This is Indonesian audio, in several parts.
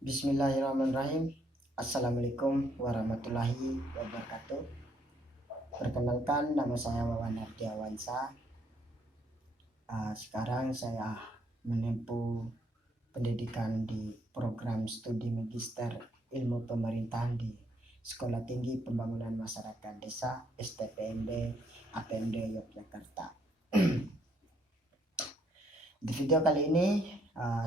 Bismillahirrahmanirrahim. Assalamualaikum warahmatullahi wabarakatuh. Perkenalkan, nama saya Wawan Ardiawansa. Sekarang saya menempuh pendidikan di program studi Magister Ilmu Pemerintahan di Sekolah Tinggi Pembangunan Masyarakat Desa STPMB APMD Yogyakarta. Di video kali ini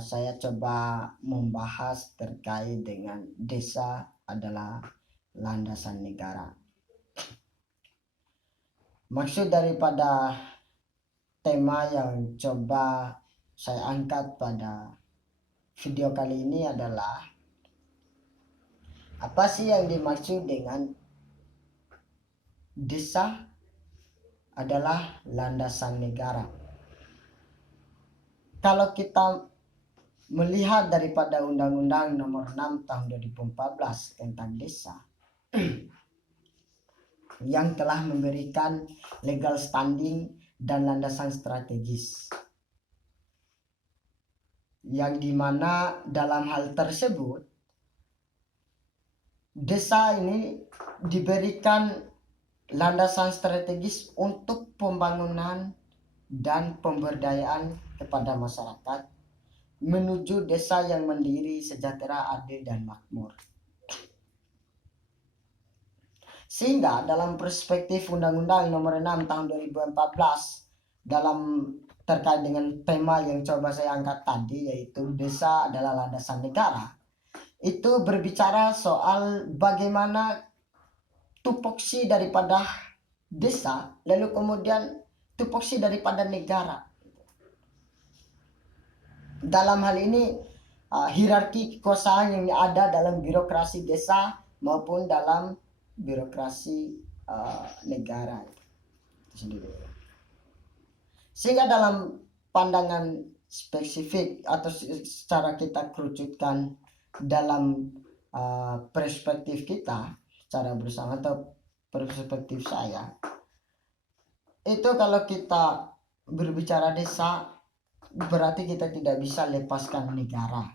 saya coba membahas terkait dengan desa adalah landasan negara. Maksud daripada tema yang coba saya angkat pada video kali ini adalah apa sih yang dimaksud dengan desa adalah landasan negara. Kalau kita melihat daripada Undang-Undang Nomor 6 Tahun 2014 tentang desa yang telah memberikan legal standing dan landasan strategis, yang dimana dalam hal tersebut desa ini diberikan landasan strategis untuk pembangunan dan pemberdayaan kepada masyarakat menuju desa yang mandiri, sejahtera, adil, dan makmur. Sehingga dalam perspektif Undang-Undang Nomor 6 Tahun 2014 dalam terkait dengan tema yang coba saya angkat tadi, yaitu desa adalah landasan negara, itu berbicara soal bagaimana tupoksi daripada desa, lalu kemudian tupoksi daripada negara. Dalam hal ini hierarki kekuasaan yang ada dalam birokrasi desa maupun dalam birokrasi negara itu sendiri. Sehingga dalam pandangan spesifik atau secara kita kerucutkan dalam perspektif kita secara bersama atau perspektif saya, itu kalau kita berbicara desa berarti kita tidak bisa lepaskan negara.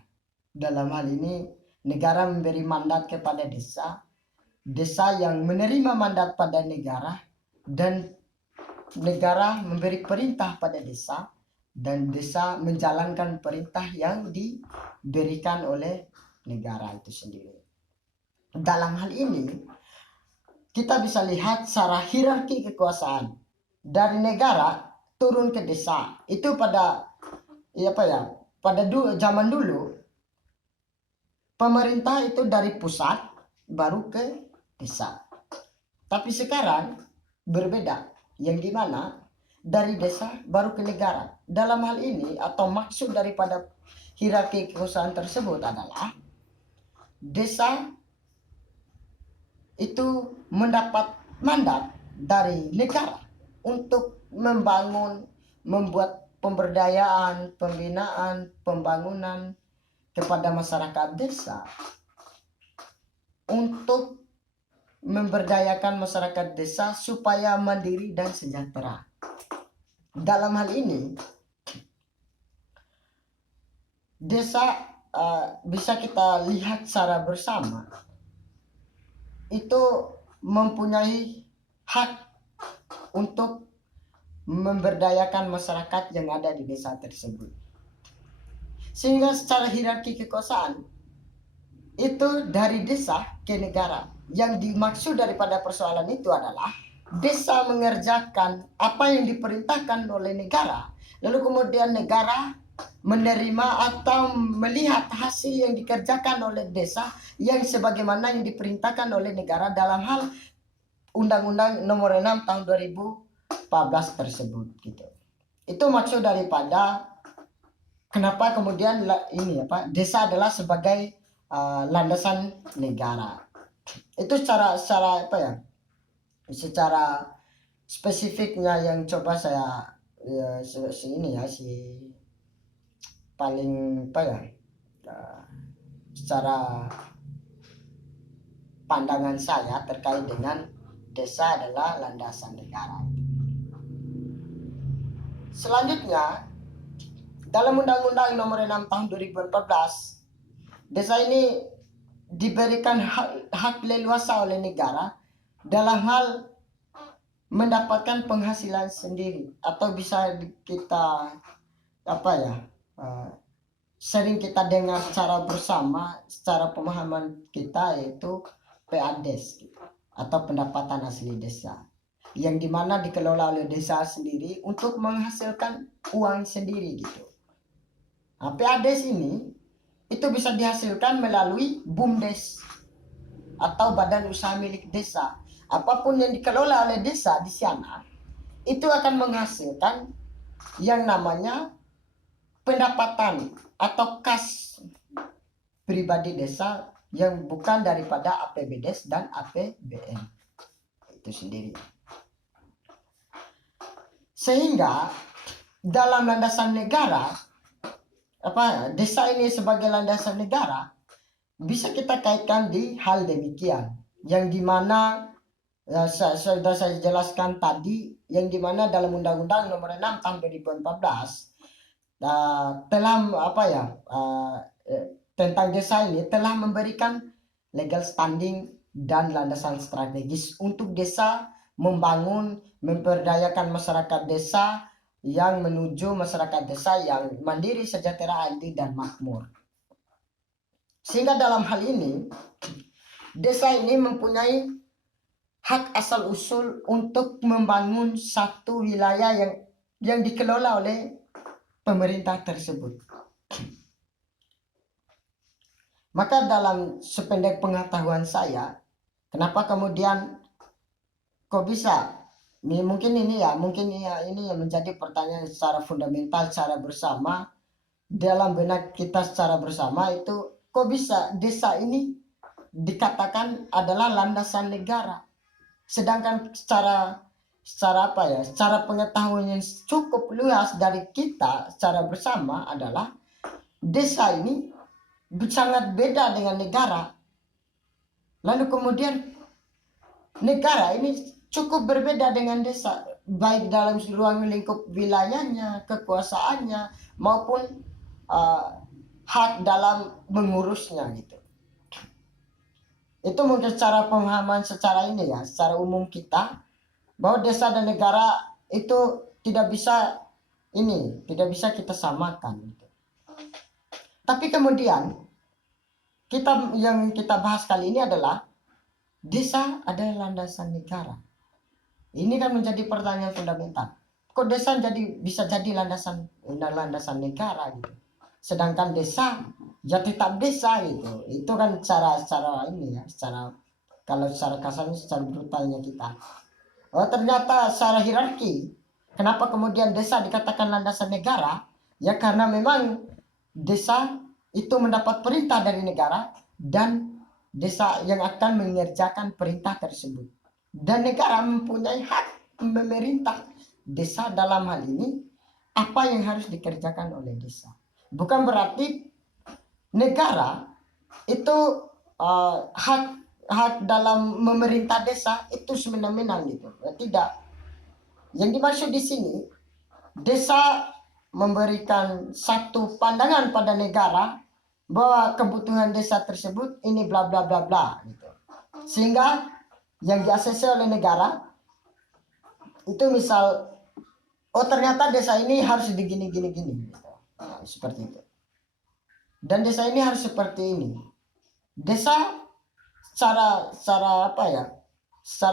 Dalam hal ini negara memberi mandat kepada desa, desa yang menerima mandat pada negara, dan negara memberi perintah pada desa, dan desa menjalankan perintah yang diberikan oleh negara itu sendiri. Dalam hal ini kita bisa lihat secara hierarki kekuasaan dari negara turun ke desa. Itu pada zaman dulu pemerintah itu dari pusat baru ke desa. Tapi sekarang berbeda, yang dimana dari desa baru ke negara. Dalam hal ini atau maksud daripada hierarki kekuasaan tersebut adalah desa itu mendapat mandat dari negara untuk membangun, membuat pemberdayaan, pembinaan, pembangunan kepada masyarakat desa, untuk memberdayakan masyarakat desa supaya mandiri dan sejahtera. Dalam hal ini desa bisa kita lihat secara bersama itu mempunyai hak untuk memberdayakan masyarakat yang ada di desa tersebut. Sehingga secara hierarki kekuasaan itu dari desa ke negara. Yang dimaksud daripada persoalan itu adalah desa mengerjakan apa yang diperintahkan oleh negara, lalu kemudian negara menerima atau melihat hasil yang dikerjakan oleh desa yang sebagaimana yang diperintahkan oleh negara dalam hal Undang-Undang Nomor 6 Tahun 2014 tersebut gitu. Itu maksud daripada kenapa kemudian desa adalah sebagai landasan negara. Itu secara spesifiknya yang coba saya secara pandangan saya terkait dengan desa adalah landasan negara. Selanjutnya, dalam Undang-Undang Nomor 6 Tahun 2014 desa ini diberikan hak leluasa oleh negara dalam hal mendapatkan penghasilan sendiri, atau bisa kita apa ya, sering kita dengar secara bersama, secara pemahaman kita, yaitu PADES gitu, atau pendapatan asli desa, yang dimana dikelola oleh desa sendiri untuk menghasilkan uang sendiri gitu. Nah, PADES ini itu bisa dihasilkan melalui BUMDes atau badan usaha milik desa. Apapun yang dikelola oleh desa di sana itu akan menghasilkan yang namanya pendapatan atau kas pribadi desa yang bukan daripada APBDes dan APBN itu sendiri. Sehingga dalam landasan negara, desa ini sebagai landasan negara bisa kita kaitkan di hal demikian, yang dimana sudah saya jelaskan tadi, yang dimana dalam Undang-Undang Nomor 6 Tahun 2014 telah tentang desa ini telah memberikan legal standing dan landasan strategis untuk desa membangun, memberdayakan masyarakat desa yang menuju masyarakat desa yang mandiri, sejahtera, adil, dan makmur. Sehingga dalam hal ini desa ini mempunyai hak asal usul untuk membangun satu wilayah yang dikelola oleh pemerintah tersebut. Maka dalam sependek pengetahuan saya, kenapa kemudian kok bisa? Mungkin ini yang menjadi pertanyaan secara fundamental, secara bersama dalam benak kita secara bersama, itu kok bisa desa ini dikatakan adalah landasan negara, sedangkan secara pengetahuan yang cukup luas dari kita secara bersama adalah desa ini sangat beda dengan negara. Lalu kemudian negara ini cukup berbeda dengan desa, baik dalam ruang lingkup wilayahnya, kekuasaannya, maupun hak dalam mengurusnya gitu. Itu mungkin secara pemahaman secara umum kita, bahwa desa dan negara itu tidak bisa kita samakan gitu. Tapi kemudian yang kita bahas kali ini adalah desa adalah landasan negara. Ini kan menjadi pertanyaan fundamental. Kok desa bisa jadi landasan negara gitu? Sedangkan desa ya tetap desa gitu. Itu kan secara kalau secara kasarnya, secara brutalnya kita. Oh, ternyata secara hierarki, kenapa kemudian desa dikatakan landasan negara? Ya karena memang desa itu mendapat perintah dari negara, dan desa yang akan mengerjakan perintah tersebut. Dan negara mempunyai hak memerintah desa dalam hal ini apa yang harus dikerjakan oleh desa. Bukan berarti negara itu hak dalam memerintah desa itu semena-mena gitu. Tidak. Yang dimaksud di sini, desa memberikan satu pandangan pada negara bahwa kebutuhan desa tersebut ini bla bla bla bla gitu. Sehingga yang diakses oleh negara itu misal, oh ternyata desa ini harus digini gitu. Nah, seperti itu. Dan desa ini harus seperti ini. Desa secara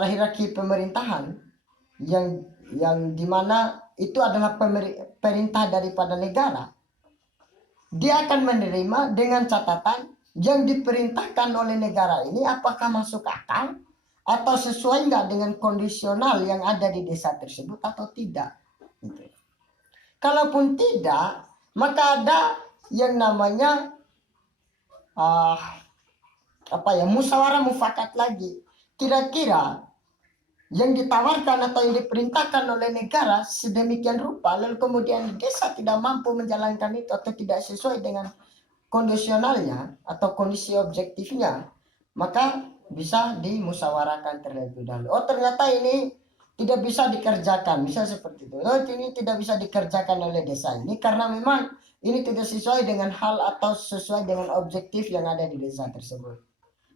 hierarki pemerintahan yang dimana itu adalah perintah daripada negara, dia akan menerima dengan catatan yang diperintahkan oleh negara ini apakah masuk akal atau sesuai nggak dengan kondisional yang ada di desa tersebut atau tidak gitu. Kalaupun tidak, maka ada yang namanya musyawarah mufakat lagi. Kira-kira yang ditawarkan atau yang diperintahkan oleh negara sedemikian rupa, lalu kemudian desa tidak mampu menjalankan itu atau tidak sesuai dengan kondisionalnya atau kondisi objektifnya, maka bisa dimusyawarahkan terlebih dahulu. Oh ternyata ini tidak bisa dikerjakan, bisa seperti itu. Oh ini tidak bisa dikerjakan oleh desa ini karena memang ini tidak sesuai dengan hal atau sesuai dengan objektif yang ada di desa tersebut.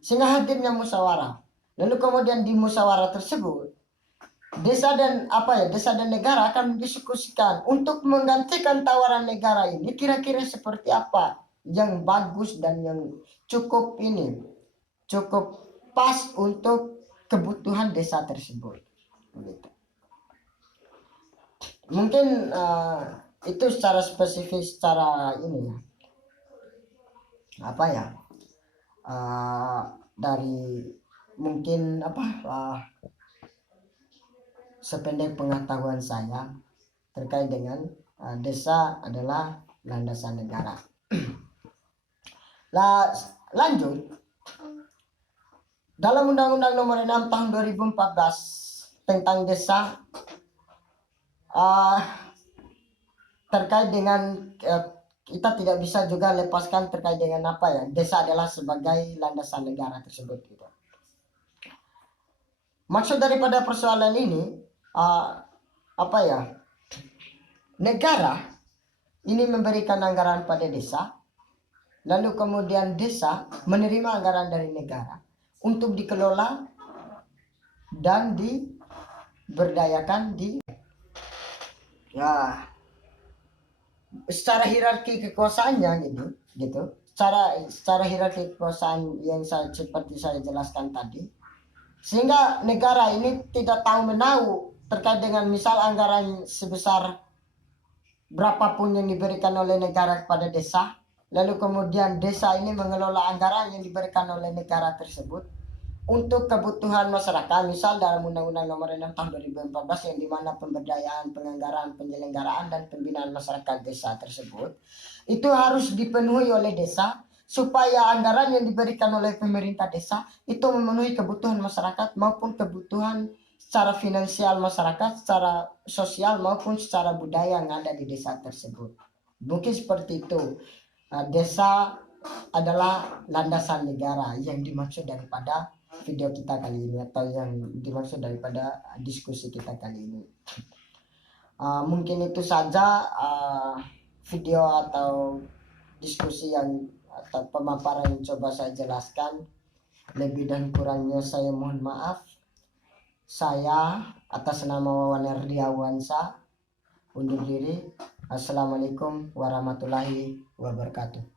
Sehingga hadirnya musyawarah. Lalu kemudian di musyawarah tersebut, desa dan negara akan mendiskusikan untuk menggantikan tawaran negara ini kira-kira seperti apa yang bagus dan yang cukup pas untuk kebutuhan desa tersebut. Mungkin itu secara spesifik, secara ini ya, dari mungkin sependek pengetahuan saya terkait dengan desa adalah landasan negara. Lanjut, dalam Undang-Undang Nomor 6 Tahun 2014 tentang desa, terkait dengan kita tidak bisa juga lepaskan terkait dengan desa adalah sebagai landasan negara tersebut gitu. Maksud daripada persoalan ini negara ini memberikan anggaran pada desa, lalu kemudian desa menerima anggaran dari negara untuk dikelola dan diberdayakan secara hierarki kekuasaannya gitu. Secara hierarki kekuasaan yang seperti saya jelaskan tadi, sehingga negara ini tidak tahu menahu terkait dengan misal anggaran sebesar berapapun yang diberikan oleh negara kepada desa, lalu kemudian desa ini mengelola anggaran yang diberikan oleh negara tersebut untuk kebutuhan masyarakat, misal dalam Undang-Undang Nomor 6 Tahun 2014 yang dimana pemberdayaan, penganggaran, penyelenggaraan, dan pembinaan masyarakat desa tersebut itu harus dipenuhi oleh desa, supaya anggaran yang diberikan oleh pemerintah desa itu memenuhi kebutuhan masyarakat maupun kebutuhan secara finansial masyarakat, secara sosial maupun secara budaya yang ada di desa tersebut. Mungkin seperti itu. Desa adalah landasan negara yang dimaksud daripada video kita kali ini, atau yang dimaksud daripada diskusi kita kali ini. Mungkin itu saja video atau diskusi atau pemaparan yang coba saya jelaskan. Lebih dan kurangnya saya mohon maaf. Saya atas nama Wawan Erdiawansa undur diri. Assalamualaikum warahmatullahi wabarakatuh.